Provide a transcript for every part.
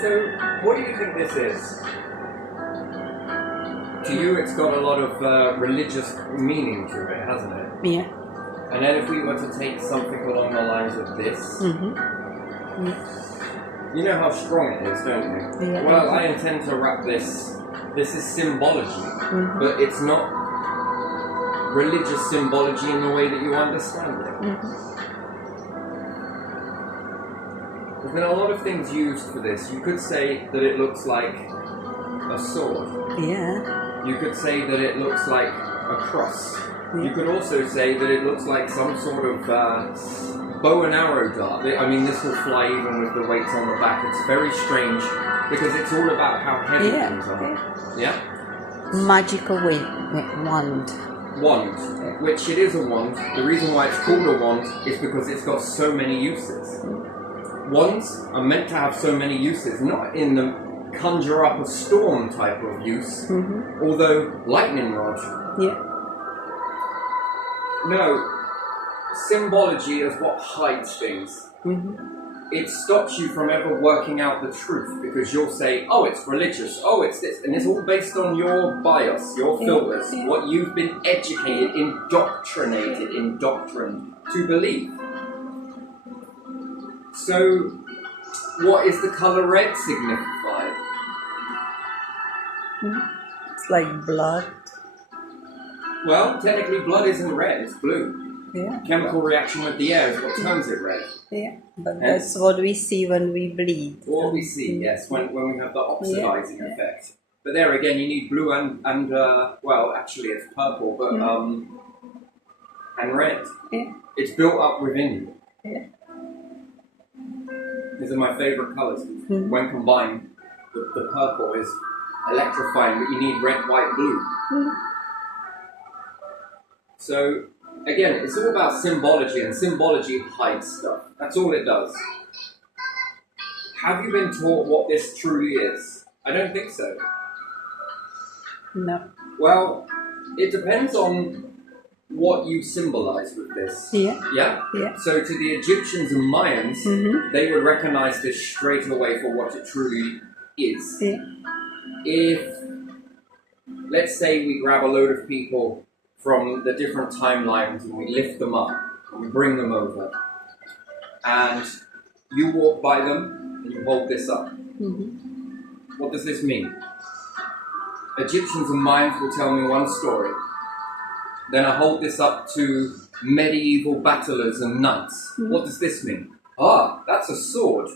So, what do you think this is? To you, it's got a lot of religious meaning to it, hasn't it? Yeah. And then if we were to take something along the lines of this, Yeah. you know how strong it is, don't you? Yeah. Well, I intend to wrap this. This is symbology, but it's not religious symbology in the way that you understand it. There's been a lot of things used for this. You could say that it looks like a sword. Yeah. You could say that it looks like a cross. Yeah. You could also say that it looks like some sort of bow and arrow dart. I mean, this will fly even with the weights on the back. It's very strange because it's all about how heavy things are. Yeah? Magical wand. Wand, which it is a wand. The reason why it's called a wand is because it's got so many uses. Wands are meant to have so many uses, not in the conjure up a storm type of use, although lightning rod. Yeah. No, symbology is what hides things. It stops you from ever working out the truth because you'll say, oh, it's religious, oh, it's this, and it's all based on your bias, your filters, what you've been educated, indoctrined to believe. So, what is the colour red signify? It's like blood. Well, technically blood isn't red, it's blue. Yeah. Chemical reaction with the air is what turns it red. Yeah. But that's what we see when we bleed. What we see, yes, when we have the oxidizing effect. But there again, you need blue and well, actually it's purple, but and red. Yeah. It's built up within you. Yeah. These are my favourite colours. When combined, the purple is electrifying, but you need red, white, blue. So, again, it's all about symbology, and symbology hides stuff. That's all it does. Have you been taught what this truly is? I don't think so. No. Well, it depends on what you symbolize with this. Yeah. Yeah? Yeah. So to the Egyptians and Mayans, they would recognize this straight away for what it truly is. Yeah. If, let's say we grab a load of people from the different timelines and we lift them up and we bring them over and you walk by them and you hold this up. What does this mean? Egyptians and Mayans will tell me one story. Then I hold this up to medieval battlers and knights. What does this mean? Ah, that's a sword.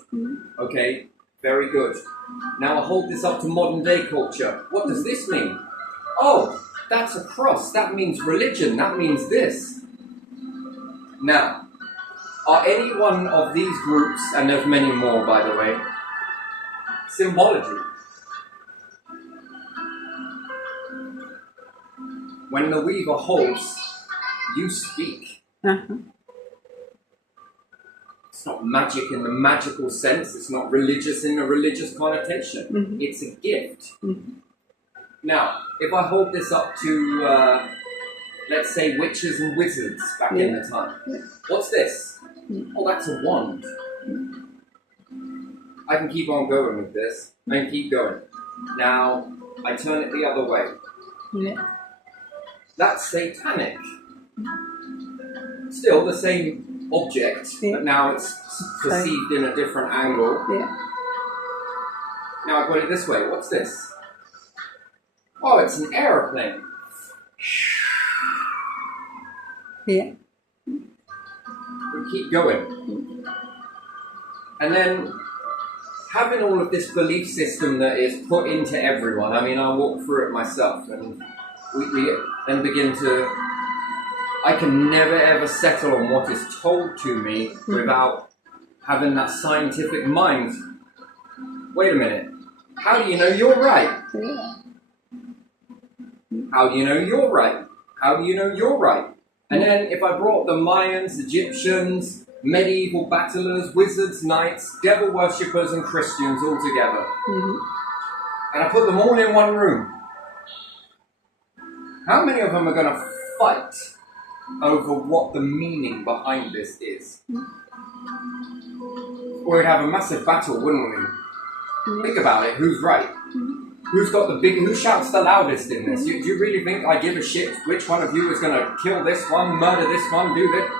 Okay, very good. Now I hold this up to modern day culture. What does this mean? Oh, that's a cross. That means religion. That means this. Now, are any one of these groups, and there's many more by the way, symbology? When the weaver holds, you speak. It's not magic in the magical sense. It's not religious in the religious connotation. It's a gift. Now, if I hold this up to, let's say, witches and wizards back in the time, what's this? Oh, that's a wand. I can keep on going with this. I can keep going. Now, I turn it the other way. Yeah. That's satanic. Still the same object, but now it's perceived in a different angle. Yeah. Now I put it this way. What's this? Oh, it's an aeroplane. Yeah. We keep going. And then having all of this belief system that is put into everyone, I mean, I walk through it myself, and we then begin to... I can never ever settle on what is told to me without having that scientific mind. Wait a minute. How do you know you're right? Yeah. How do you know you're right? How do you know you're right? And then if I brought the Mayans, Egyptians, medieval battlers, wizards, knights, devil worshippers and Christians all together, and I put them all in one room, how many of them are going to fight over what the meaning behind this is? We'd have a massive battle, wouldn't we? Think about it. Who's right? Who shouts the loudest in this? Do you really think I give a shit which one of you is going to kill this one, murder this one, do this?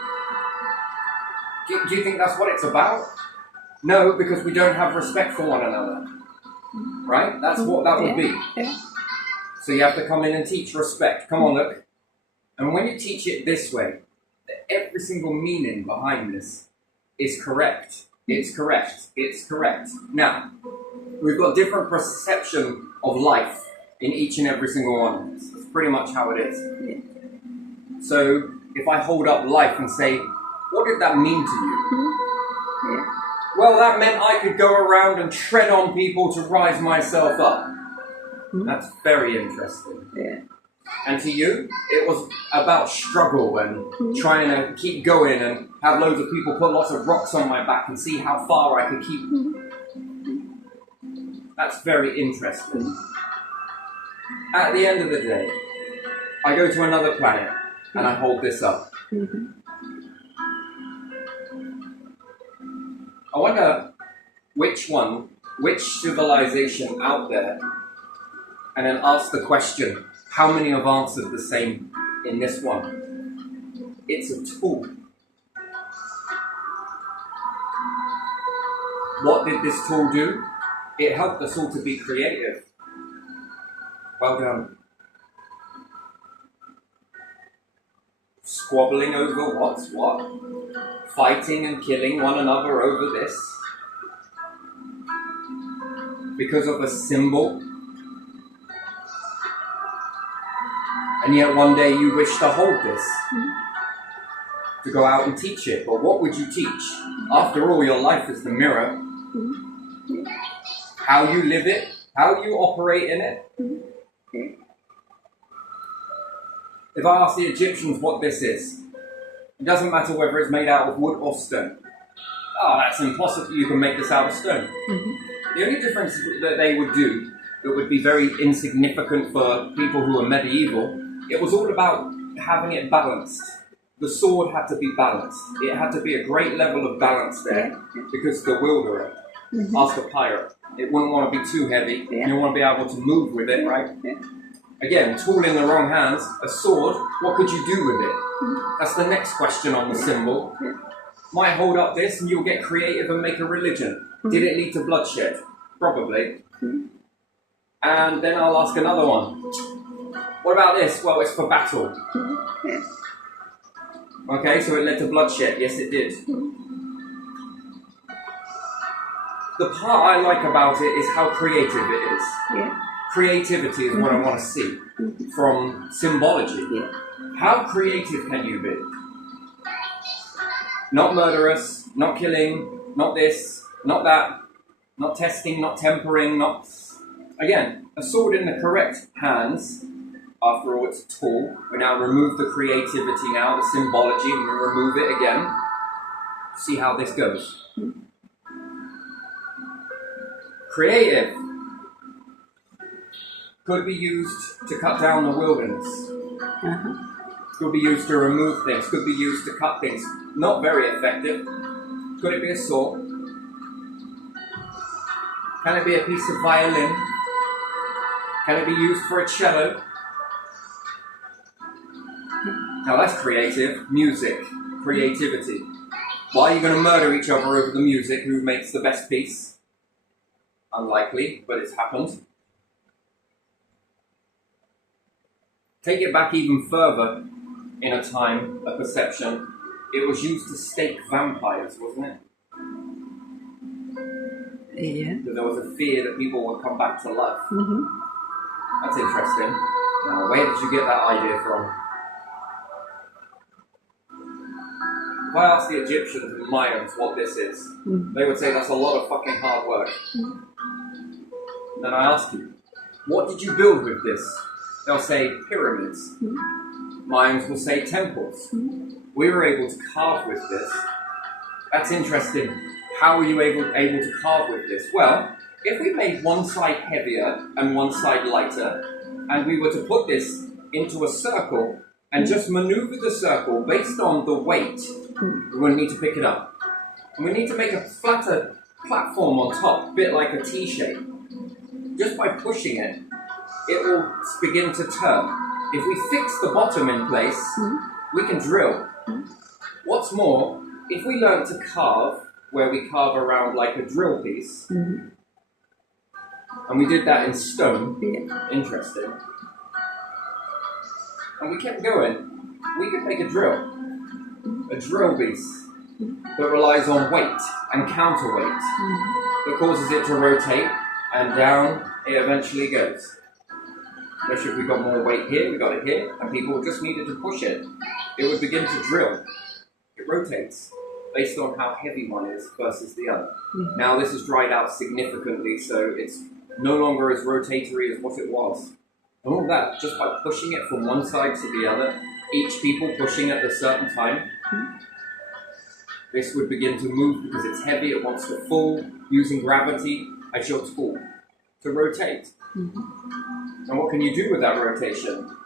Do you think that's what it's about? No, because we don't have respect for one another. Right? That's what that would be. Yeah. So you have to come in and teach respect. Come on, look. And when you teach it this way, every single meaning behind this is correct. It's correct. It's correct. Now, we've got different perception of life in each and every single one of us. That's pretty much how it is. So, if I hold up life and say, what did that mean to you? Yeah. Well, that meant I could go around and tread on people to rise myself up. That's very interesting. Yeah. And to you, it was about struggle and trying to keep going and have loads of people put lots of rocks on my back and see how far I could keep. That's very interesting. At the end of the day, I go to another planet and I hold this up. I wonder which civilization out there, and then ask the question, how many have answered the same in this one? It's a tool. What did this tool do? It helped us all to be creative. Well done. Squabbling over what's what. Fighting and killing one another over this. Because of a symbol. And yet one day you wish to hold this, to go out and teach it. But what would you teach? After all, your life is the mirror. How you live it, how you operate in it. If I ask the Egyptians what this is, it doesn't matter whether it's made out of wood or stone. Oh, that's impossible, you can make this out of stone. The only difference that they would do, that would be very insignificant for people who are medieval, it was all about having it balanced. The sword had to be balanced. It had to be a great level of balance there, because the wilderer, ask a pirate, it wouldn't want to be too heavy, and you want to be able to move with it, right? Again, tool in the wrong hands, a sword, what could you do with it? That's the next question on the symbol. Might hold up this and you'll get creative and make a religion. Did it lead to bloodshed? Probably. And then I'll ask another one. What about this? Well, it's for battle. Okay, so it led to bloodshed. Yes, it did. The part I like about it is how creative it is. Creativity is what I want to see from symbology. How creative can you be? Not murderous, not killing, not this, not that, not testing, not tempering, not... Again, a sword in the correct hands, after all it's a tool. We now remove the creativity now, the symbology, and we remove it again. See how this goes. Creative could be used to cut down the wilderness. Could be used to remove things. Could be used to cut things. Not very effective. Could it be a saw? Can it be a piece of violin? Can it be used for a cello? Now that's creative. Music. Creativity. Why are you going to murder each other over the music? Who makes the best piece? Unlikely, but it's happened. Take it back even further in a time, a perception. It was used to stake vampires, wasn't it? Yeah. Because there was a fear that people would come back to life. That's interesting. Now, where did you get that idea from? If I ask the Egyptians and Mayans what this is, they would say that's a lot of fucking hard work. Then I ask you, what did you build with this? They'll say pyramids. Mayans will say temples. We were able to carve with this. That's interesting. How were you able to carve with this? Well, if we made one side heavier and one side lighter, and we were to put this into a circle and just maneuver the circle based on the weight, we would need to pick it up. And we need to make a flatter platform on top, a bit like a T shape. Just by pushing it, it will begin to turn. If we fix the bottom in place, we can drill. What's more, if we learn to carve, where we carve around like a drill piece, and we did that in stone, interesting, and we kept going, we could make a drill piece that relies on weight and counterweight that causes it to rotate, and down it eventually goes. Especially if we got more weight here, we got it here, and people just needed to push it. It would begin to drill. It rotates based on how heavy one is versus the other. Now this has dried out significantly, so it's no longer as rotatory as what it was. And all that, just by pushing it from one side to the other, each people pushing at a certain time, this would begin to move because it's heavy, it wants to fall, using gravity as your tool to rotate. And what can you do with that rotation?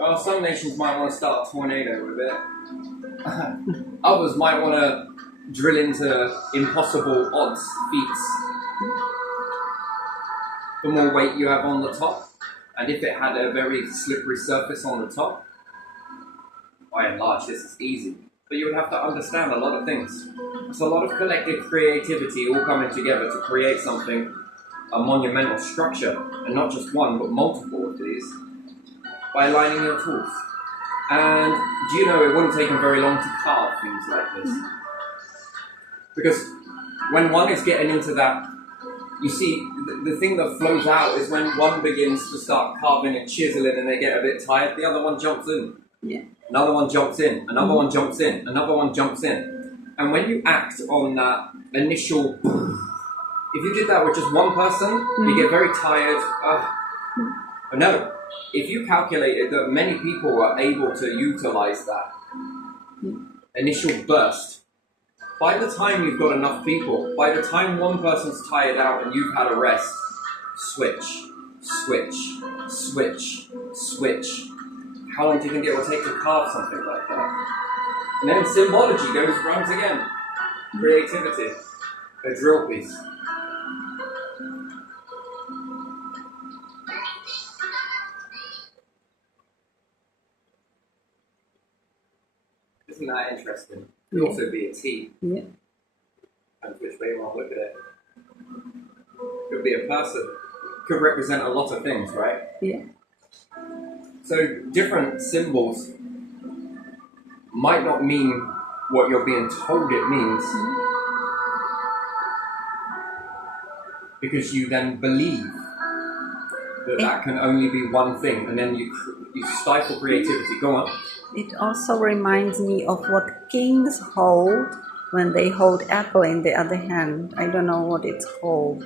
Well, some nations might want to start a tornado with it. Others might want to drill into impossible odds feats. The more weight you have on the top, and if it had a very slippery surface on the top, by and large this is easy. But you would have to understand a lot of things. It's a lot of collective creativity all coming together to create something, a monumental structure, and not just one, but multiple of these, by aligning your tools. And do you know, it wouldn't take them very long to carve things like this. Because when one is getting into that, you see, the thing that flows out is when one begins to start carving and chiseling and they get a bit tired, the other one jumps in. Another one jumps in, another one jumps in, another one jumps in. And when you act on that initial, if you did that with just one person, you get very tired. No, if you calculated that many people are able to utilize that initial burst, by the time you've got enough people, by the time one person's tired out and you've had a rest, switch, switch, switch, switch. How long do you think it will take to carve something like that? And then symbology runs again. Creativity. A drill piece. Isn't that interesting? It could also be a T. And which way you want to look at it. Could be a person. Could represent a lot of things, right? So different symbols might not mean what you're being told it means, because you then believe that can only be one thing, and then you stifle creativity. Go on. It also reminds me of what kings hold when they hold apple in the other hand. I don't know what it's called.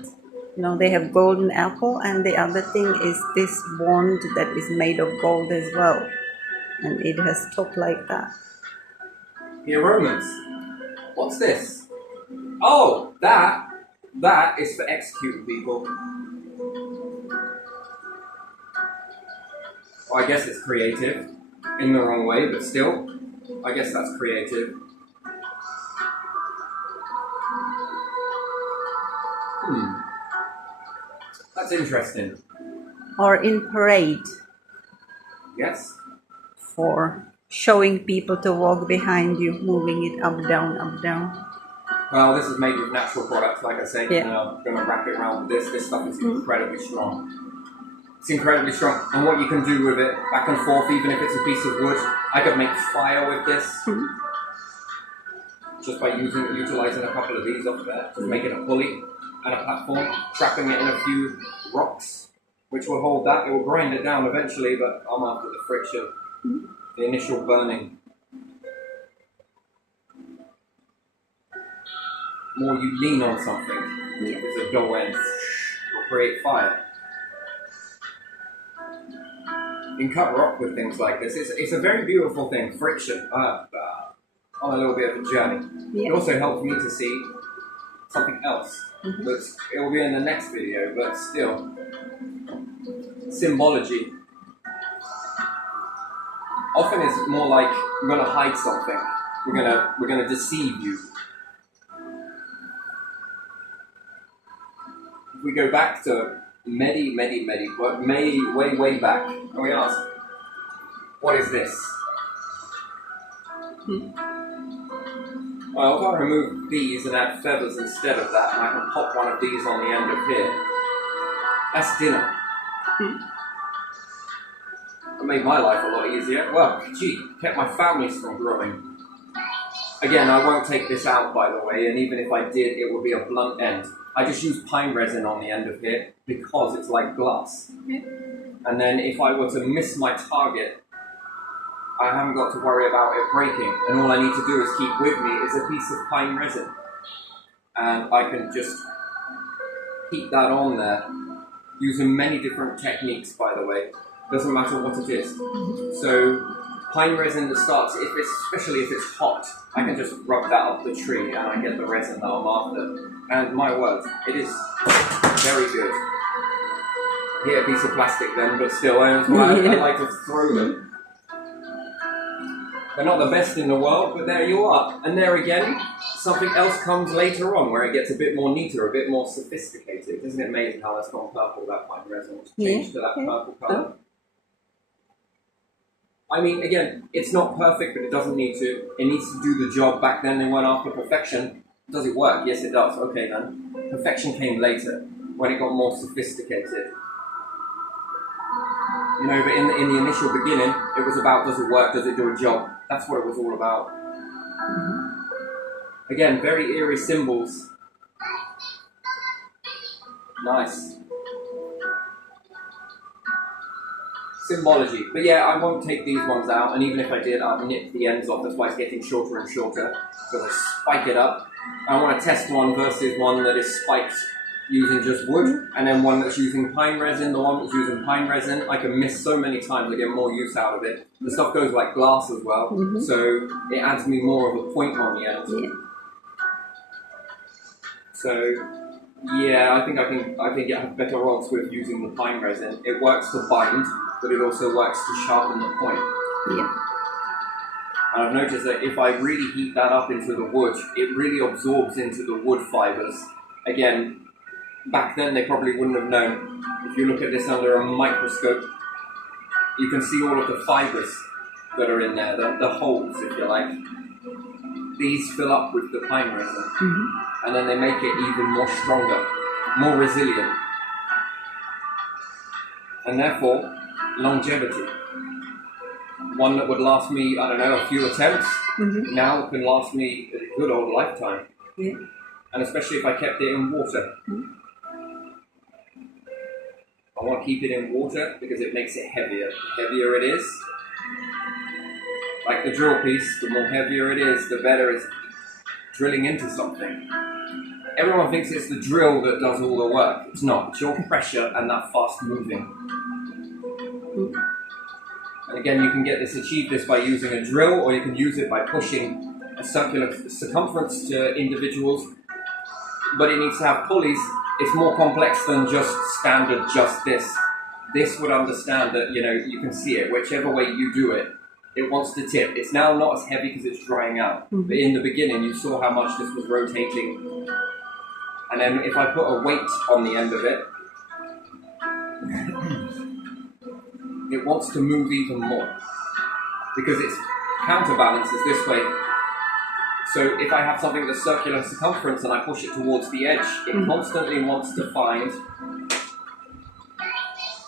You know, they have golden apple, and the other thing is this wand that is made of gold as well. And it has top like that. Here, Romans. What's this? Oh, that is for executing people. Well, I guess it's creative. In the wrong way, but still, I guess that's creative. That's interesting. Or in parade. Yes. For showing people to walk behind you, moving it up, down, up, down. Well, this is made with natural products, like I say. And I'm going to wrap it around with this. This stuff is incredibly strong. It's incredibly strong. And what you can do with it, back and forth, even if it's a piece of wood, I could make fire with this. Just by utilizing a couple of these off there. Just making a pulley and a platform, trapping it in a few rocks, which will hold that. It will grind it down eventually, but I'm after the friction, the initial burning. The more you lean on something, there's a dull end, it will create fire. You can cut rock with things like this. It's a very beautiful thing, friction, on a little bit of a journey. It also helps me to see something else. But it will be in the next video, but still. Symbology. Often it's more like we're going to hide something. We're gonna deceive you. if we go back to way back, and we ask, what is this? Well, if I remove these and add feathers instead of that, and I can pop one of these on the end of here, that's dinner. It made my life a lot easier. Well, gee, kept my families from growing. Again, I won't take this out, by the way, and even if I did, it would be a blunt end. I just use pine resin on the end of here because it's like glass. And then if I were to miss my target, I haven't got to worry about it breaking. And all I need to do is keep with me is a piece of pine resin. And I can just heat that on there, using many different techniques, by the way. Doesn't matter what it is. So pine resin that starts, especially if it's hot, I can just rub that up the tree and I get the resin that I'm after. And my word, it is very good. Here, a piece of plastic then, but still, I like to throw them. They're not the best in the world, but there you are. And there again, something else comes later on where it gets a bit more neater, a bit more sophisticated. Isn't it amazing how that's gone purple, that pine resin? It's changed to that purple colour. I mean, again, it's not perfect, but it doesn't need to. It needs to do the job. Back then, they went after perfection. Does it work? Yes, it does. Okay, then. Perfection came later, when it got more sophisticated. You know, but in the initial beginning, it was about, does it work? Does it do a job? That's what it was all about. Again, very eerie symbols. Nice. Symbology. But yeah, I won't take these ones out, and even if I did, I'd nip the ends off. That's why it's getting shorter and shorter, because I spike it up. I want to test one versus one that is spiked using just wood, and then one that's using pine resin. The one that's using pine resin, I can miss so many times, I get more use out of it. The stuff goes like glass as well, so it adds me more of a point on the end. So yeah, I think I get better odds with using the pine resin. It works to bind, but it also works to sharpen the point. And I've noticed that if I really heat that up into the wood, it really absorbs into the wood fibers. Again, back then they probably wouldn't have known. If you look at this under a microscope, you can see all of the fibers that are in there, the holes, if you like. These fill up with the pine resin, and then they make it even more stronger, more resilient, and therefore longevity. One that would last me, I don't know, a few attempts, now can last me a good old lifetime. And especially if I kept it in water. I want to keep it in water because it makes it heavier. The heavier it is, like the drill piece, the more heavier it is, the better it's drilling into something. Everyone thinks it's the drill that does all the work. It's not. It's your pressure and that fast moving. And again, you can achieve this by using a drill, or you can use it by pushing a circular circumference to individuals. But it needs to have pulleys. It's more complex than just standard, just this. This would understand that, you know, you can see it. Whichever way you do it, it wants to tip. It's now not as heavy because it's drying out. But in the beginning, you saw how much this was rotating. And then if I put a weight on the end of it, it wants to move even more because its counterbalance is this way. So if I have something that's circular circumference and I push it towards the edge, it constantly wants to find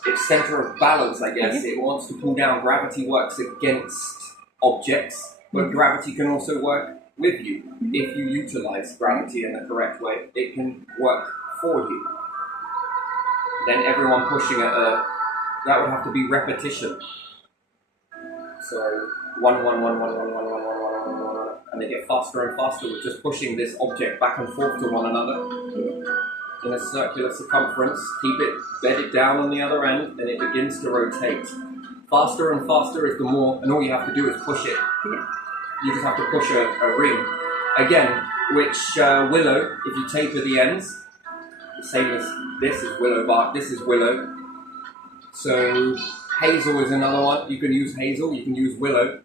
its center of balance, I guess. It wants to pull down. Gravity works against objects, but gravity can also work with you. If you utilize gravity in the correct way, it can work for you. Then everyone pushing at that would have to be repetition. So 1, 1, 1, 1, 1, 1, 1, 1, 1, 1, 1, 1, and they get faster and faster with just pushing this object back and forth to one another in a circular circumference. Keep it bedded down on the other end, and it begins to rotate. Faster and faster is the more, and all you have to do is push it. You just have to push a ring. Again, which willow, if you taper the ends, the same as this is willow bark, this is willow. So hazel is another one. You can use hazel, you can use willow.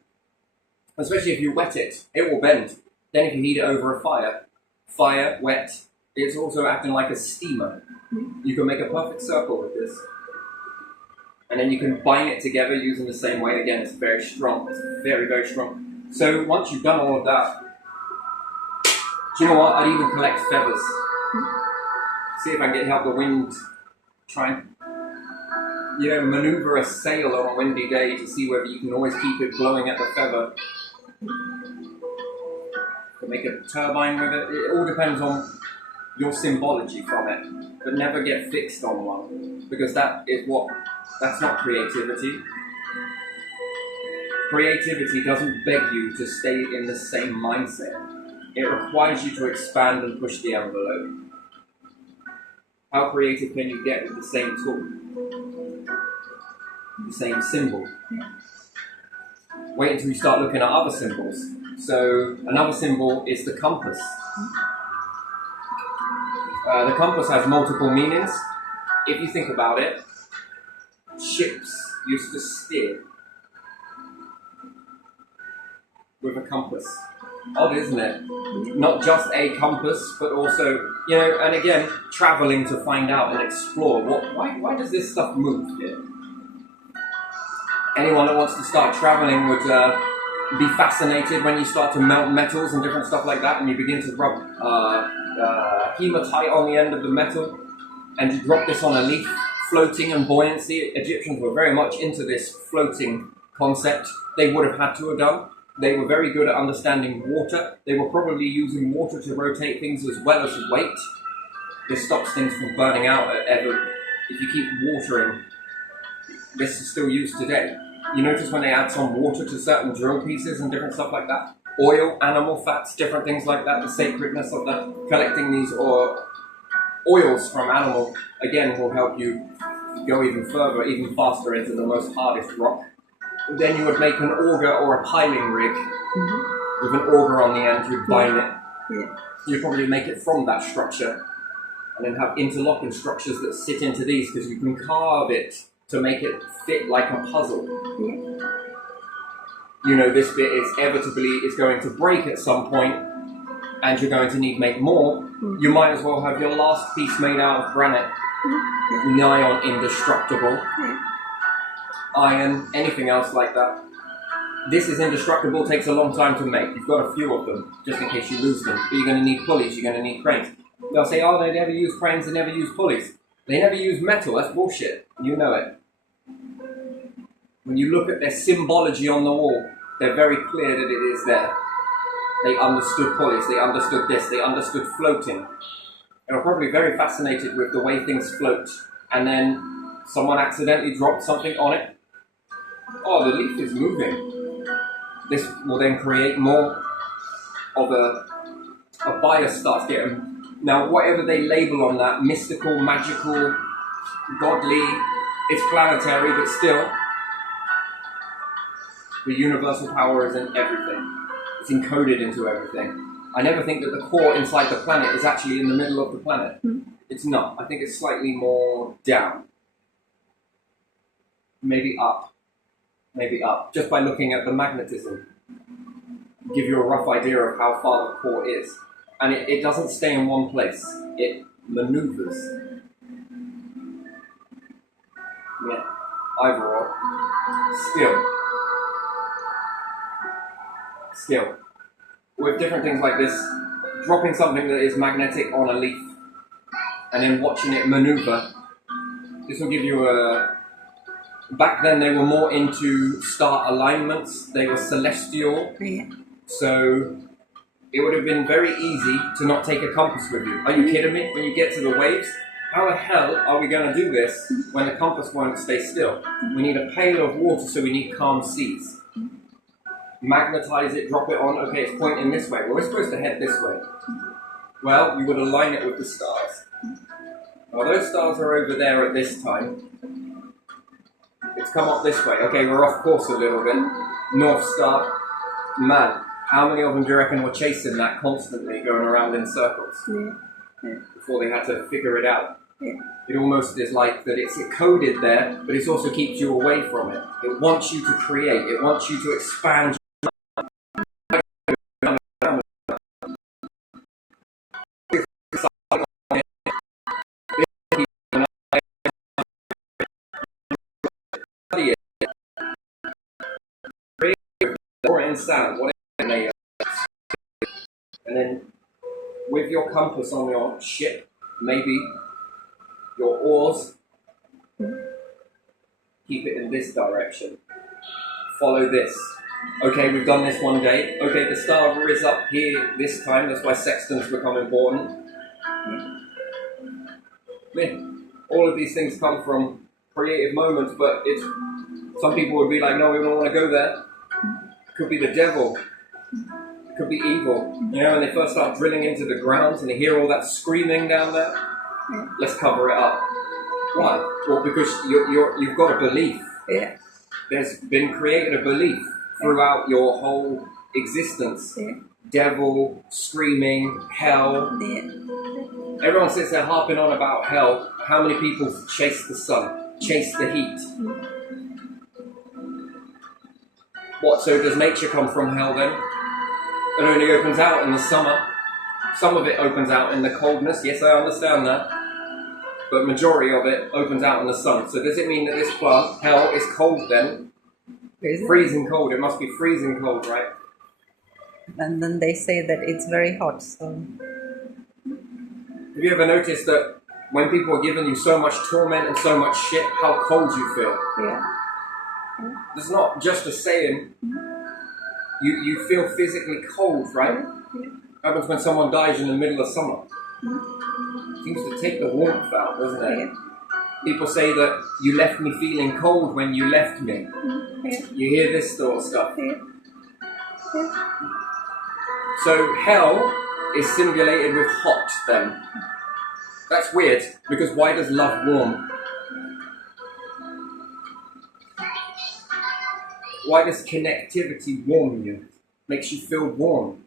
Especially if you wet it, it will bend. Then if you heat it over a fire, wet, it's also acting like a steamer. You can make a perfect circle with this. And then you can bind it together using the same way. Again, it's very strong. It's very, very strong. So once you've done all of that, do you know what? I'd even collect feathers. See if I can help the wind try and maneuver a sail on a windy day to see whether you can always keep it blowing at the feather. To make a turbine with it. It all depends on your symbology from it. But never get fixed on one. Because that's not creativity. Creativity doesn't beg you to stay in the same mindset. It requires you to expand and push the envelope. How creative can you get with the same tool? The same symbol? Wait until you start looking at other symbols. So another symbol is the compass. The compass has multiple meanings. If you think about it, ships used to steer with a compass. Odd, isn't it? Not just a compass, but also, and again, traveling to find out and explore. Why does this stuff move here? Anyone that wants to start traveling would be fascinated when you start to melt metals and different stuff like that, and you begin to rub hematite on the end of the metal, and you drop this on a leaf, floating and buoyancy. Egyptians were very much into this floating concept. They would have had to have done. They were very good at understanding water. They were probably using water to rotate things as well as weight. This stops things from burning out if you keep watering. This is still used today. You notice when they add some water to certain drill pieces and different stuff like that? Oil, animal fats, different things like that, the sacredness of that. Collecting these oils from animal, again, will help you go even further, even faster into the most hardest rock. Then you would make an auger or a piling rig with an auger on the end. You'd bind it. Yeah. You'd probably make it from that structure and then have interlocking structures that sit into these because you can carve it to make it fit like a puzzle. Yeah. This bit is inevitably going to break at some point and you're going to need to make more. You might as well have your last piece made out of granite. Nigh on indestructible. Iron, anything else like that. This is indestructible, takes a long time to make. You've got a few of them, just in case you lose them. But you're going to need pulleys, you're going to need cranes. They'll say, they never use cranes, they never use pulleys. They never use metal, that's bullshit. You know it. When you look at their symbology on the wall, they're very clear that it is there. They understood pulleys, they understood this, they understood floating. They were probably very fascinated with the way things float. And then someone accidentally dropped something on it. Oh, the leaf is moving. This will then create more of a bias starts getting. Now, whatever they label on that, mystical, magical, godly, it's planetary, but still, the universal power is in everything. It's encoded into everything. I never think that the core inside the planet is actually in the middle of the planet. It's not. I think it's slightly more down. Maybe up. Maybe up. Just by looking at the magnetism. Give you a rough idea of how far the core is. And it doesn't stay in one place. It maneuvers. Yeah. Either or. Still. With different things like this, dropping something that is magnetic on a leaf and then watching it maneuver, this will give you a... Back then they were more into star alignments, they were celestial, so it would have been very easy to not take a compass with you. Are you kidding me? When you get to the waves, how the hell are we going to do this when the compass won't stay still? We need a pail of water, so we need calm seas. Magnetize it, drop it on, okay, it's pointing this way. Well, we're supposed to head this way. Well, you would align it with the stars. Well, those stars are over there at this time. It's come up this way. Okay, we're off course a little bit. North Star. Man, how many of them do you reckon were chasing that constantly, going around in circles? Before they had to figure it out. It almost is like that it's coded there, but it also keeps you away from it. It wants you to create. It wants you to expand. in sand, whatever they're made of. And then with your compass on your ship, maybe your oars, keep it in this direction. Follow this. Okay, we've done this one day. Okay, the star is up here this time. That's why sextants become important. Yeah. All of these things come from creative moments, but some people would be like, no, we don't want to go there. It could be the devil. It could be evil. You know, when they first start drilling into the ground and they hear all that screaming down there, let's cover it up. Why? Well, because you've got a belief. Yeah. There's been created a belief throughout your whole existence. Yeah. Devil, screaming, hell. Yeah. Everyone sits there harping on about hell. How many people chase the sun, chase the heat? What, so does nature come from hell then? It only opens out in the summer. Some of it opens out in the coldness. Yes, I understand that. But majority of it opens out in the sun. So does it mean that this plant, hell, is cold then? Freezing cold. It must be freezing cold, right? And then they say that it's very hot, so... Have you ever noticed that when people are giving you so much torment and so much shit, how cold you feel? Yeah. It's not just a saying. You feel physically cold, right? Yeah. Happens when someone dies in the middle of summer. Seems to take the warmth out, doesn't it? Yeah. People say that you left me feeling cold when you left me. Yeah. You hear this sort of stuff. Yeah. Yeah. So hell is simulated with hot then. That's weird, because why does love warm? Why does connectivity warm you? Makes you feel warm.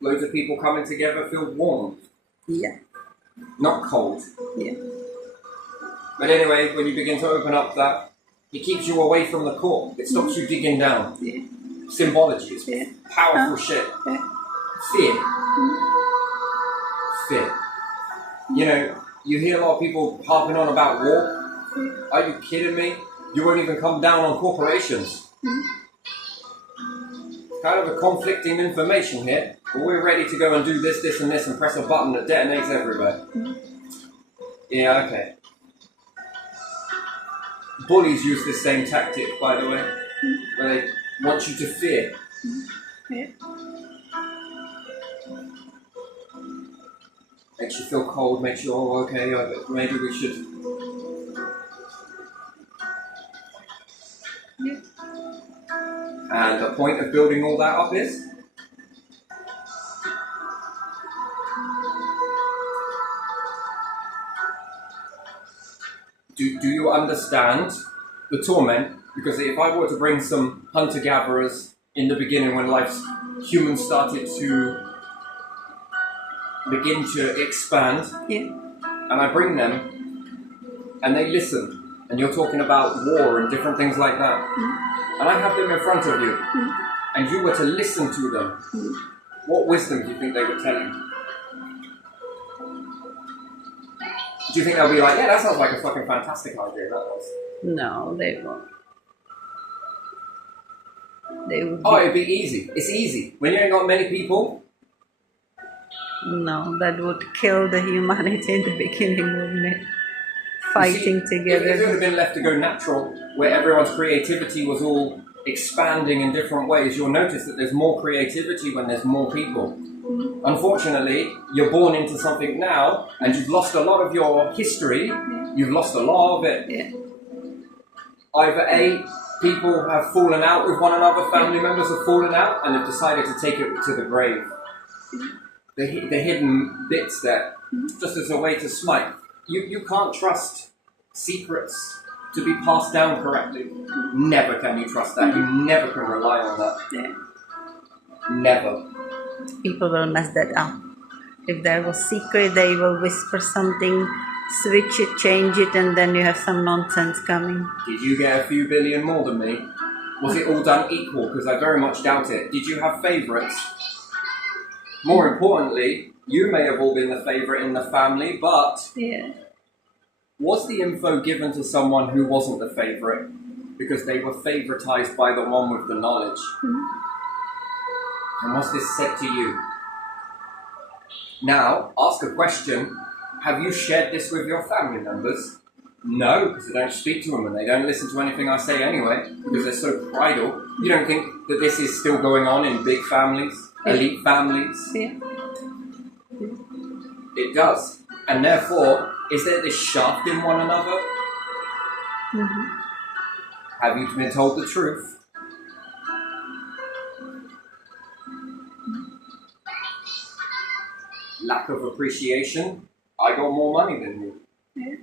Loads of people coming together feel warm. Yeah. Not cold. Yeah. But anyway, when you begin to open up that, it keeps you away from the core. It stops you digging down. Yeah. Symbology is Yeah. powerful shit. Yeah. Fear. Fear. You know, you hear a lot of people harping on about war. Are you kidding me? You won't even come down on corporations. Kind of a conflicting information here. But we're ready to go and do this, this, and this, and press a button that detonates everywhere. Yeah, okay. Bullies use this same tactic, by the way, where they want you to fear. Yeah. Makes you feel cold, makes you, oh, okay, maybe we should. Yeah. And the point of building all that up is? Do you understand the torment? Because if I were to bring some hunter-gatherers in the beginning when humans started to begin to expand, Yeah. and I bring them, and they listen, and you're talking about war and different things like that, and I have them in front of you, and you were to listen to them, what wisdom do you think they would tell you? Do you think they'll be like, yeah, that sounds like a fucking fantastic idea, that was? No, they won't. They would. Oh, it'd be easy. It's easy. When you ain't got many people. No, that would kill the humanity in the beginning, wouldn't it? Fighting together. If it would have been left to go natural, where everyone's creativity was all expanding in different ways, you'll notice that there's more creativity when there's more people. Unfortunately, you're born into something now, and you've lost a lot of your history. You've lost a lot of it. Yeah. Either A, people have fallen out with one another, family members have fallen out, and they've decided to take it to the grave. The hidden bits there, just as a way to smite. You can't trust secrets to be passed down correctly. Never can you trust that. You never can rely on that. Yeah. Never. People will mess that up. If there was secret, they will whisper something, switch it, change it, and then you have some nonsense coming. Did you get a few billion more than me? Was it all done equal? Because I very much doubt it. Did you have favourites? More importantly, you may have all been the favourite in the family, but Yeah. was the info given to someone who wasn't the favourite? because they were favoritized by the one with the knowledge. And what's this said to you? Now, ask a question. Have you shared this with your family members? No, because I don't speak to them and they don't listen to anything I say anyway, because they're so prideful. You don't think that this is still going on in big families, elite families? Yeah. It does. And therefore, is there this shaft in one another? Have you been told the truth? Lack of appreciation. I got more money than you.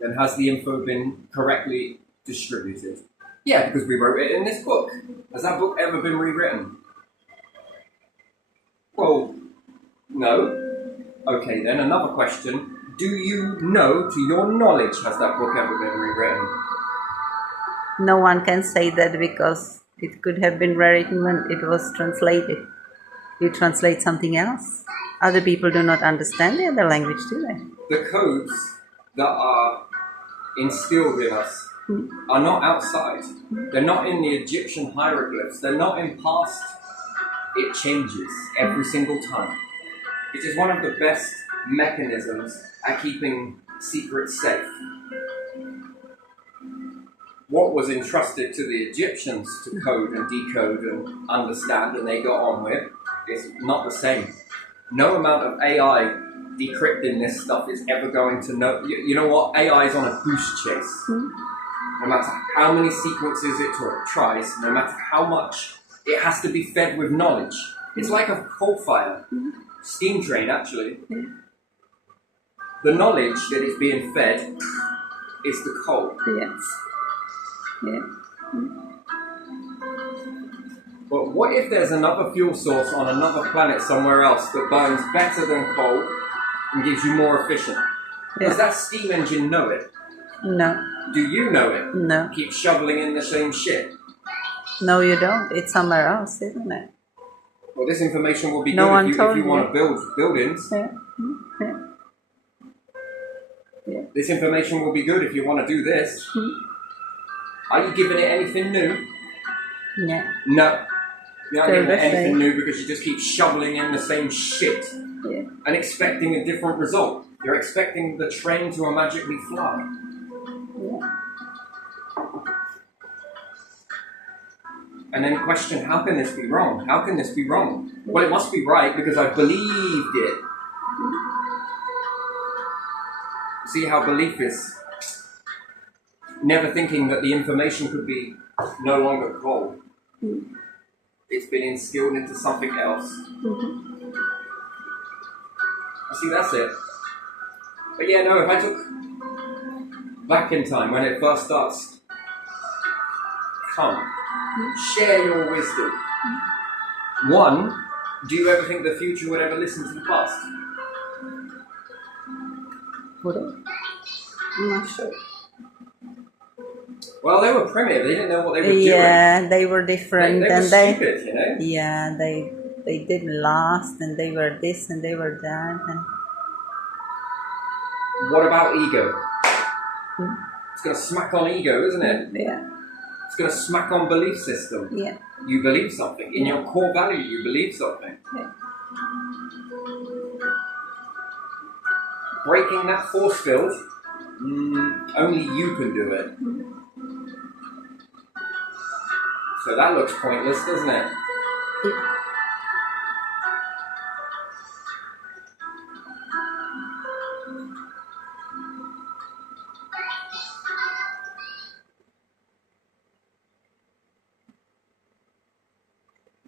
Then has the info been correctly distributed? Yeah, because we wrote it in this book. Has that book ever been rewritten? Well, no. Okay, then another question. Do you know, to your knowledge, has that book ever been rewritten? No one can say that because it could have been rewritten when it was translated. You translate something else. Other people do not understand the other language, do they? The codes that are instilled in us are not outside. They're not in the Egyptian hieroglyphs. They're not in past. It changes every single time. It is one of the best mechanisms at keeping secrets safe. What was entrusted to the Egyptians to code and decode and understand and they got on with is not the same. No amount of AI decrypting this stuff is ever going to know. You know what? AI is on a goose chase. No matter how many sequences it tries, no matter how much, it has to be fed with knowledge. It's like a coal fire. Steam train, actually. The knowledge that is being fed is the coal. Yes. Yeah. But what if there's another fuel source on another planet somewhere else that burns better than coal and gives you more efficient? Does that steam engine know it? No. Do you know it? No. Keep shoveling in the same shit. No, you don't. It's somewhere else, isn't it? Well, this information will be No one good if told you you. want to build buildings. Yeah. Yeah. This information will be good if you want to do this. Are you giving it anything new? Yeah. No. You're not Still giving it the anything same. new because you just keep shoveling in the same shit Yeah. and expecting a different result. You're expecting the train to magically fly. Yeah. And then question, how can this be wrong? How can this be wrong? Well, it must be right because I believed it. See how belief is? Never thinking that the information could be no longer cold. It's been instilled into something else. See, that's it. But yeah, no, if I took back in time when it first starts, come, share your wisdom. One, do you ever think the future would ever listen to the past? Would it? I'm not sure. Well, they were primitive. They didn't know what they were doing. Yeah, they were different, They were and stupid, you know? yeah, they didn't last, and they were this and they were that, and What about ego? It's going to smack on ego, isn't it? yeah, It's going to smack on belief system. yeah, You believe something. In your core value, you believe something. yeah. Breaking that force field, only you can do it. So that looks pointless, doesn't it?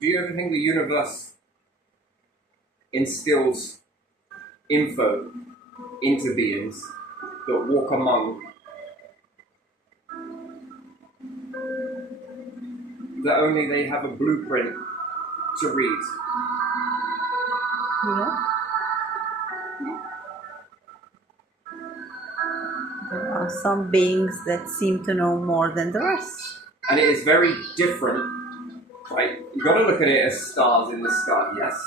Do you ever think the universe instills info into beings that walk among, that only they have a blueprint to read? Yeah. There are some beings that seem to know more than the rest. And it is very different, right? You've got to look at it as stars in the sky, yes?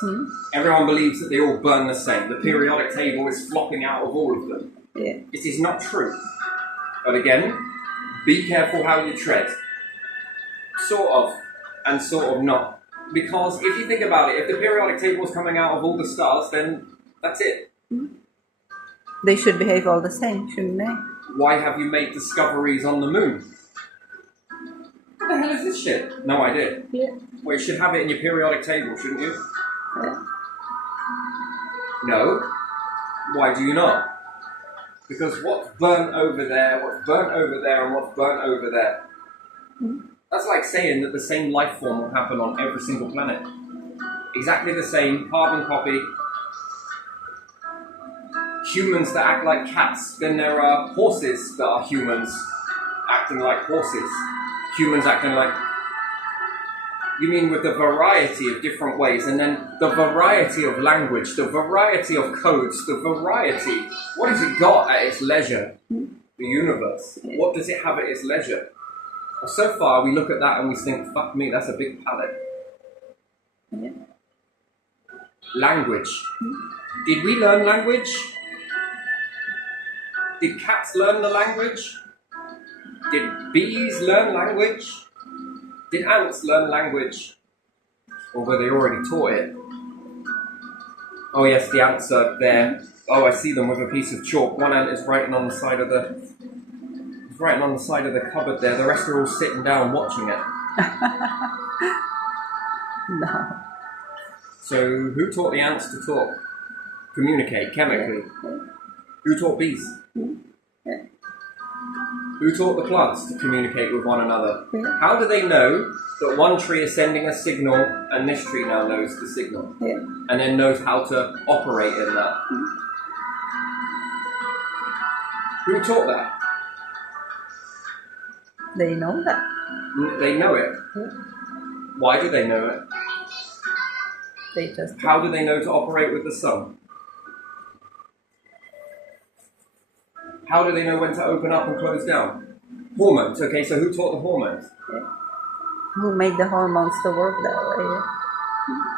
Everyone believes that they all burn the same. The periodic table is flopping out of all of them. Yeah. It is not true. But again, Be careful how you tread. Sort of, and sort of not. Because if you think about it, if the periodic table is coming out of all the stars, then that's it. They should behave all the same, shouldn't they? Why have you made discoveries on the moon? What the hell is this shit? No idea. Yeah. Well, you should have it in your periodic table, shouldn't you? Yeah. No. Why do you not? Because what's burnt over there, what's burnt over there, and what's burnt over there? That's like saying that the same life form will happen on every single planet. Exactly the same, carbon copy. Humans that act like cats, then there are horses that are humans acting like horses. Humans acting like... You mean with the variety of different ways, and then the variety of language, the variety of codes, the variety. What has it got at its leisure? The universe. What does it have at its leisure? Well, so far we look at that and we think, fuck me, that's a big palette. Yeah. Language. Did we learn language? Did cats learn the language? Did bees learn language? Did ants learn language? Or were they already taught it? Oh yes, the ants are there. Oh, I see them with a piece of chalk. One ant is writing on the side of the... He's writing on the side of the cupboard there. The rest are all sitting down watching it. No. So who taught the ants to talk? Communicate chemically? Who taught bees? Yeah. Who taught the plants to communicate with one another? Yeah. How do they know that one tree is sending a signal and this tree now knows the signal? Yeah. And then knows how to operate in that? Who taught that? They know that. They know it. Yeah. Why do they know it? They just... How do they know to operate with the sun? How do they know when to open up and close down? Hormones. Okay, so who taught the hormones? Yeah. Who made the hormones to work that way?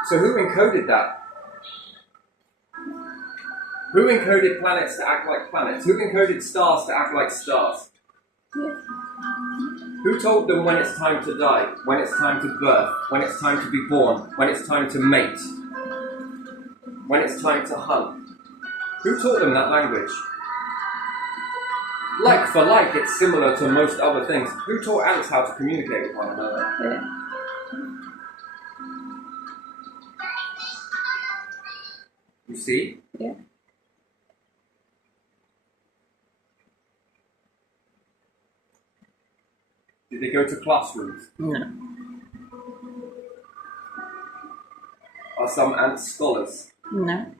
So who encoded that? Who encoded planets to act like planets? Who encoded stars to act like stars? Yeah. Who told them when it's time to die, when it's time to birth, when it's time to be born, when it's time to mate, when it's time to hunt? Who taught them that language? Like for like, it's similar to most other things. Who taught ants how to communicate with one another? Yeah. You see? Yeah. Did they go to classrooms? No. Are some ants scholars? No.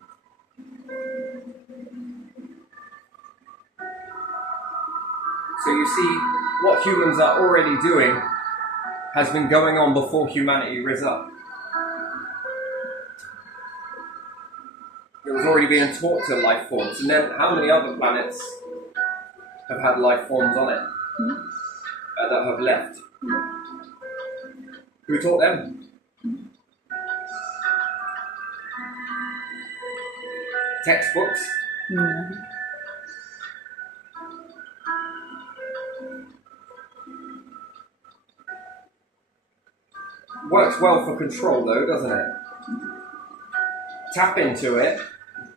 So you see, what humans are already doing has been going on before humanity rose up. It was already being taught to life forms. And then how many other planets have had life forms on it that have left? Who taught them? Textbooks? No. Works well for control though, doesn't it? Tap into it,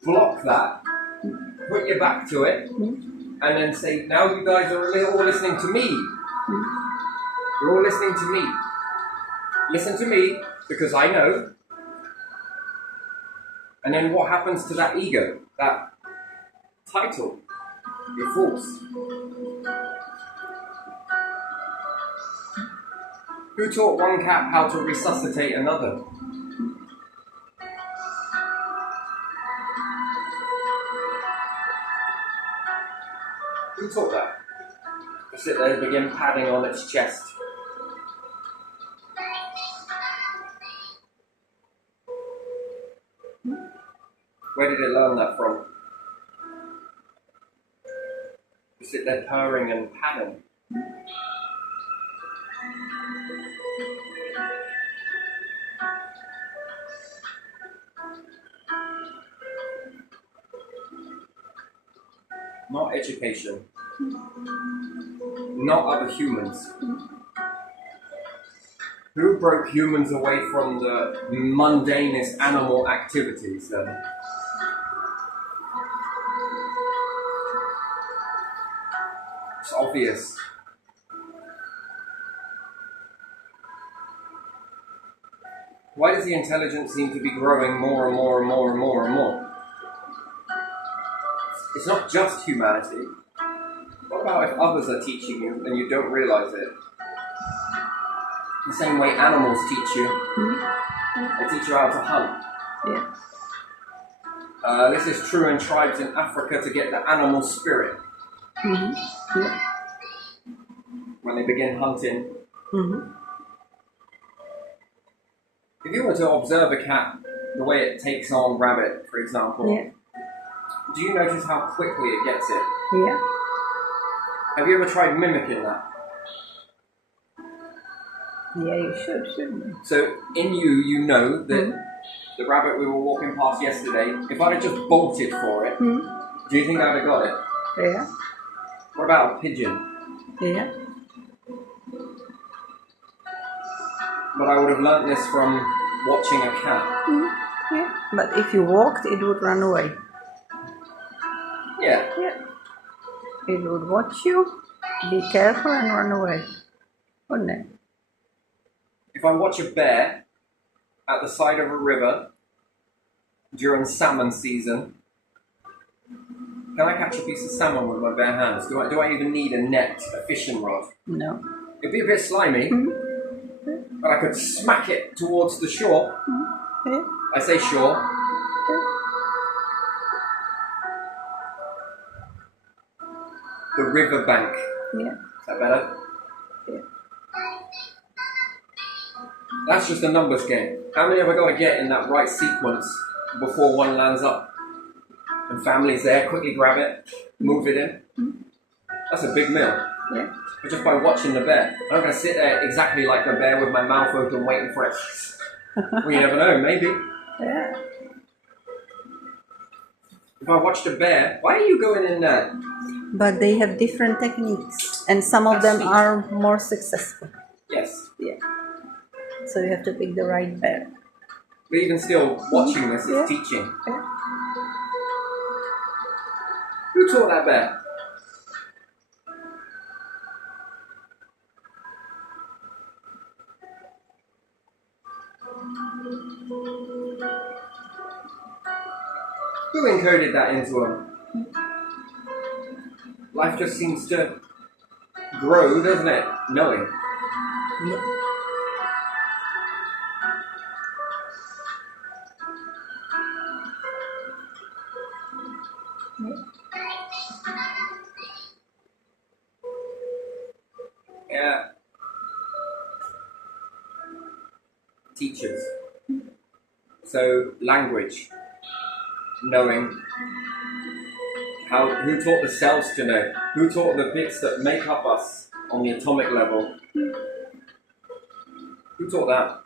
block that, put your back to it, and then say, now you guys are all listening to me. You're all listening to me. Listen to me, because I know. And then what happens to that ego, that title? It falls. Who taught one cat how to resuscitate another? Who taught that? To sit there and begin padding on its chest. Where did it learn that from? To sit there purring and padding. Not education. not other humans. Who broke humans away from the mundanest animal activities then? It's obvious. Why does the intelligence seem to be growing more and more and more and more and more? It's not just humanity. What about if others are teaching you and you don't realize it? The same way animals teach you. They teach you how to hunt. Yeah. This is true in tribes in Africa to get the animal spirit. Yeah. When they begin hunting. Mm-hmm. If you were to observe a cat, the way it takes on rabbit, for example, Yeah. do you notice how quickly it gets it? Yeah. Have you ever tried mimicking that? Yeah, you should, shouldn't you? So in you, you know that the rabbit we were walking past yesterday, if I'd have just bolted for it, do you think I'd have got it? Yeah. What about a pigeon? Yeah. But I would have learnt this from watching a cat. Yeah. But if you walked, it would run away. Yeah. Yeah. It would watch you, be careful, and run away. Wouldn't it? If I watch a bear at the side of a river during salmon season, can I catch a piece of salmon with my bare hands? Do I even need a net, a fishing rod? No. It'd be a bit slimy, but I could smack it towards the shore. Yeah. I say shore. The river bank. Yeah. Is that better? Yeah. That's just a numbers game. How many have I got to get in that right sequence before one lands up? And family's there, quickly grab it, move it in. That's a big meal. Yeah. But just by watching the bear. I'm not going to sit there exactly like the bear with my mouth open waiting for it. Well, you never know, maybe. Yeah. If I watched a bear, why are you going in there? But they have different techniques, and some of them are more successful. Yes. Yeah. So you have to pick the right bear. But even still, watching this is teaching. Yeah. Who taught that bear? Who encoded that into him? Life just seems to grow, doesn't it? Knowing. Yeah. Yeah. Teachers. So language. Knowing. Who taught the cells to know? Who taught the bits that make up us on the atomic level? Who taught that?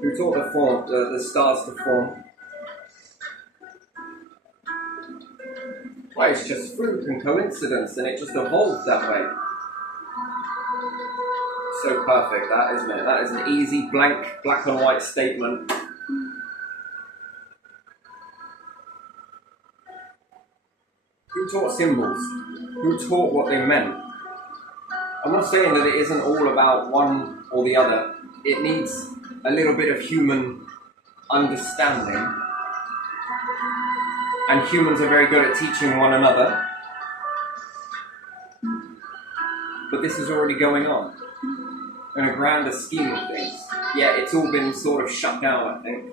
Who taught the stars to form? Well, it's just fluke and coincidence, and it just evolved that way. So perfect, that, isn't it? That is an easy, blank, black and white statement. Who taught symbols? Who taught what they meant? I'm not saying that it isn't all about one or the other. It needs a little bit of human understanding. And humans are very good at teaching one another. But this is already going on in a grander scheme of things. Yeah, it's all been sort of shut down, I think.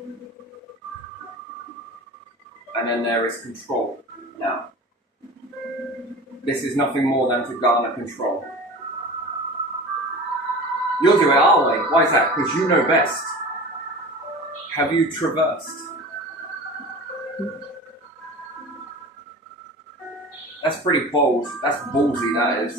And then there is control now. This is nothing more than to garner control. You'll do it our way. Why is that? Because you know best. Have you traversed? That's pretty bold. That's ballsy, that is.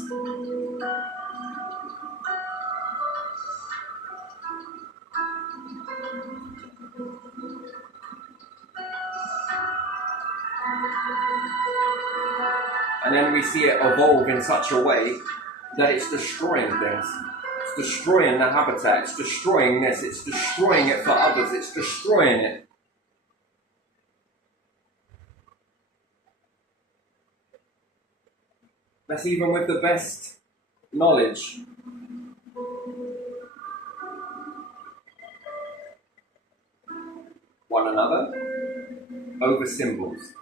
and then we see it evolve in such a way that it's destroying things. It's destroying the habitat, it's destroying this, it's destroying it for others, it's destroying it. That's even with the best knowledge. One another over symbols.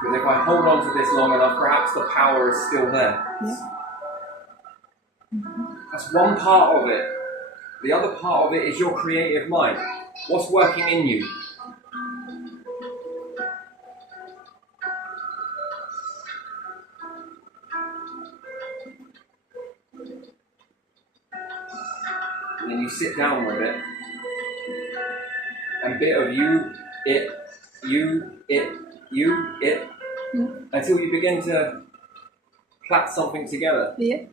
Because if I hold on to this long enough, perhaps the power is still there. That's one part of it. The other part of it is your creative mind. What's working in you? And then you sit down with it, and bit of you, it, until you begin to plait something together. Yeah.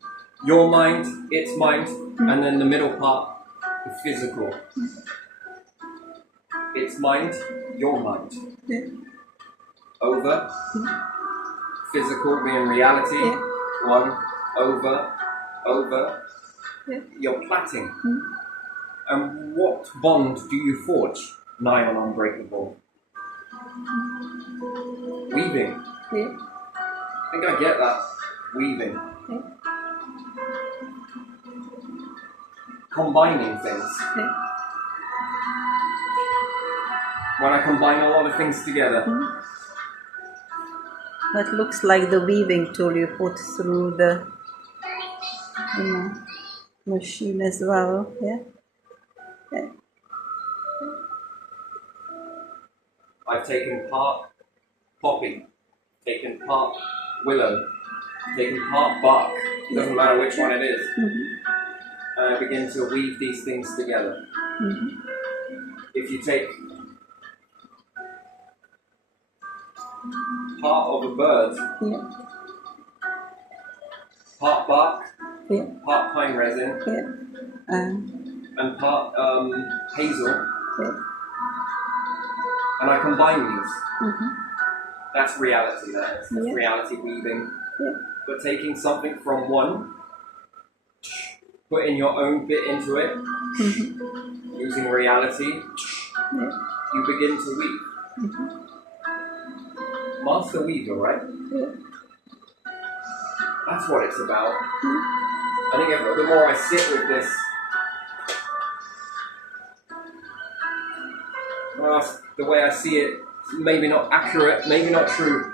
Your mind, its mind, and then the middle part, the physical. Its mind, your mind. Yeah. Over, physical being reality. Yeah. One, over. Yeah. You're plaiting. And what bond do you forge? Nigh on unbreakable. Weaving. Yeah. I think I get that. Weaving. Yeah. Combining things. Yeah. When I combine a lot of things together. That looks like the weaving tool you put through the machine as well. Yeah. Yeah. I've taken part poppy, taken part willow, taken part bark. It doesn't matter which one it is. And I begin to weave these things together. If you take part of a bird, Yeah. part bark, Yeah. part pine resin, Yeah. and part hazel, Yeah. and I combine these. Mm-hmm. That's reality, that is. That's Yeah. reality weaving. Yeah. But taking something from one, putting your own bit into it, using reality, Yeah. you begin to weave. Master weaver, right? Yeah. That's what it's about. I think the more I sit with this, the way I see it, maybe not accurate, maybe not true,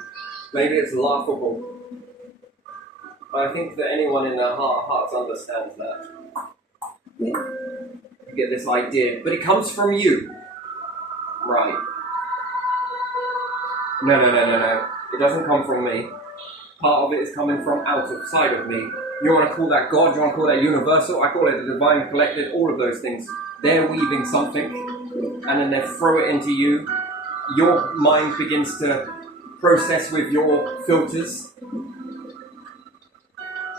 maybe it's laughable. But I think that anyone in their hearts understands that. Yeah. You get this idea, but it comes from you. Right. No. It doesn't come from me. Part of it is coming from outside of me. You want to call that God, you want to call that universal, I call it the divine collective, all of those things. They're weaving something, and then they throw it into you. Your mind begins to process with your filters.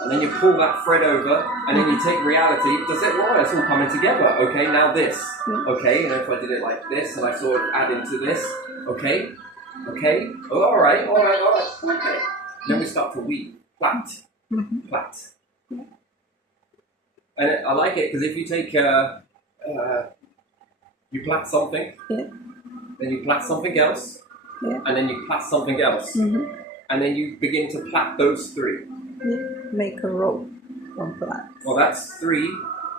And then you pull that thread over, and then you take reality. Does it? Well, it's all coming together. Okay, now this. Okay, and if I did it like this, and I sort of add into this. Okay. Oh, all right. Okay. Then we start to weave, plait. And I like it because if you take, you plait something, then you plait something else, and then you plait something else, and then you begin to plait those three. Yeah. Make a rope from flat. Well, that's 3,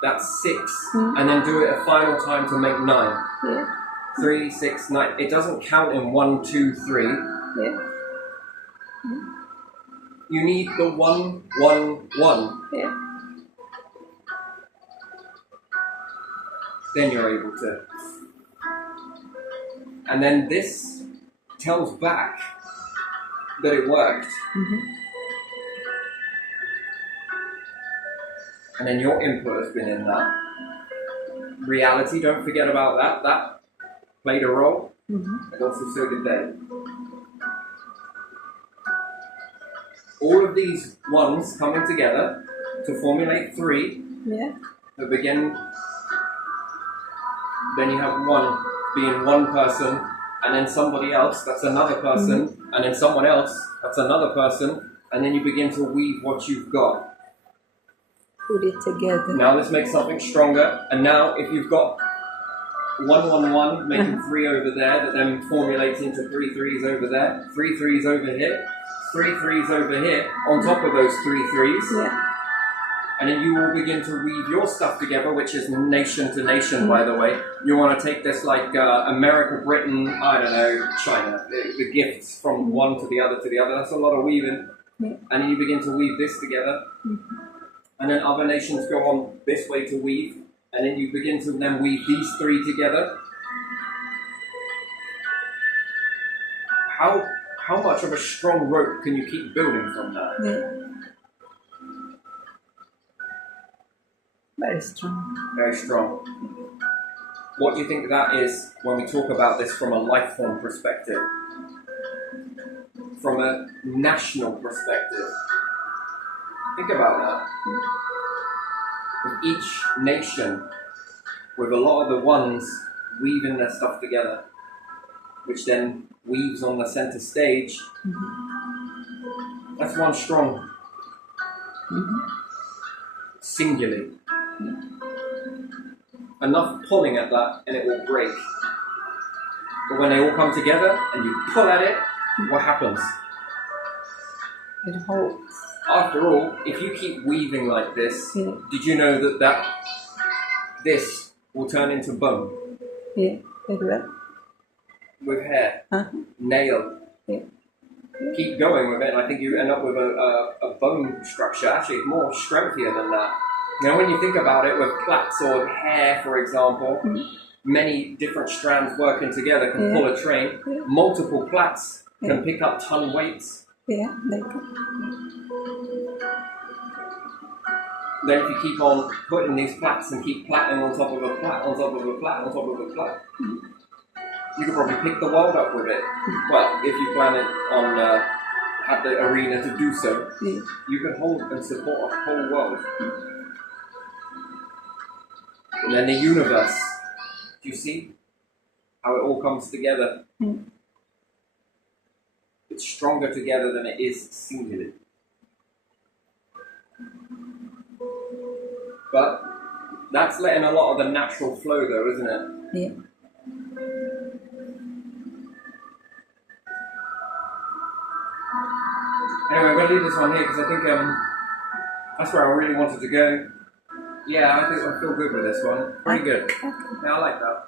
that's 6, and then do it a final time to make 9. Yeah. 3, 6, 9. It doesn't count in 1, 2, 3. Yeah. You need the 1, 1, 1. Yeah. Then you're able to. And then this tells back that it worked. And then your input has been in that. Reality, don't forget about that. That played a role. And also so did they. All of these ones coming together to formulate 3 that begin. Then you have 1 being 1 person, and then somebody else, that's another person, and then someone else, that's another person, and then you begin to weave what you've got. Put it together. Now let's make something stronger, and now if you've got 1, 1, 1, making 3 over there, that then formulates into 3 3s over there, 3 3s over here, 3 3s over here, on top of those 3 3s. Yeah. And then you will begin to weave your stuff together, which is nation to nation, by the way. You want to take this like America, Britain, I don't know, China, the gifts from one to the other to the other. That's a lot of weaving. Yeah. And then you begin to weave this together. And then other nations go on this way to weave. And then you begin to then weave these 3 together. How much of a strong rope can you keep building from that? Yeah. Very strong. Very strong. What do you think that is when we talk about this from a life form perspective? From a national perspective? Think about that. With each nation, with a lot of the ones weaving their stuff together, which then weaves on the center stage. That's one strong. Singularly. Enough pulling at that and it will break. But when they all come together and you pull at it, what happens? It holds. After all, if you keep weaving like this, Yeah. did you know that this will turn into bone? Yeah. It will. With hair, nail. Yeah. Keep going with it, and I think you end up with a bone structure. Actually, it's more strengthier than that. Now, when you think about it, with plaits or hair, for example, many different strands working together can pull a train. Yeah. Multiple plaits can pick up ton weights. Yeah, they can. Then if you keep on putting these plaits and keep plaiting on top of a plait, on top of a plait, on top of a plait, you could probably pick the world up with it. Well, if you plan it on, have the arena to do so, you can hold and support a whole world. And then the universe. Do you see how it all comes together? It's stronger together than it is singly. But that's letting a lot of the natural flow though, isn't it? Yeah. Anyway, I'm going to leave this one here because I think that's where I really wanted to go. Yeah, I think I feel good with this one. Pretty good. Okay. Yeah, I like that.